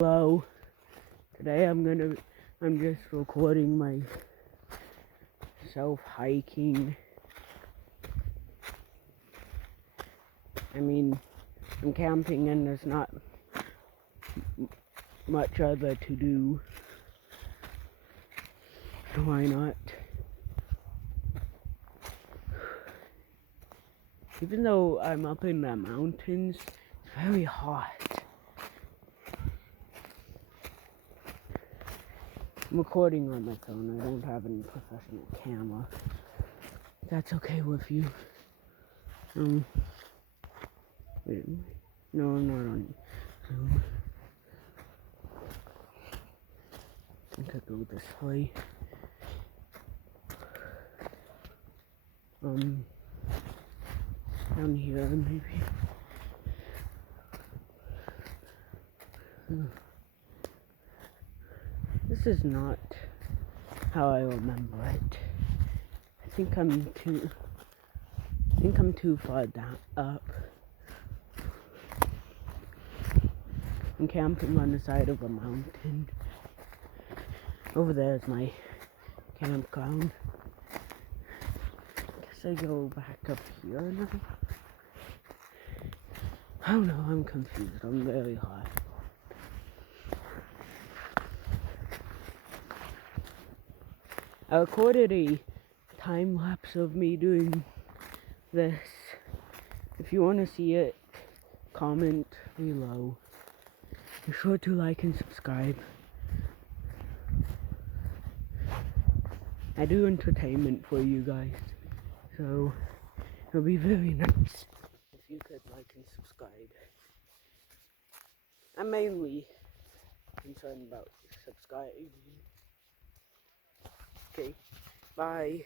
Hello. Today I'm just recording myself hiking. I'm camping and there's not much other to do. So why not? Even though I'm up in the mountains, it's very hot. I'm recording on my phone. I don't have any professional camera. That's okay with you. Wait, no, I'm not on Zoom. I think I go this way. Down here maybe. This is not how I remember it. I think I'm too far down up. I'm camping on the side of a mountain. Over there is my campground. Guess I go back up here now. I don't know, I'm confused. I'm very hot. I recorded a time lapse of me doing this. If you want to see it, comment below. Be sure to like and subscribe. I do entertainment for you guys, so it'll be very nice if you could like and subscribe. I'm mainly concerned about subscribing. Okay, bye.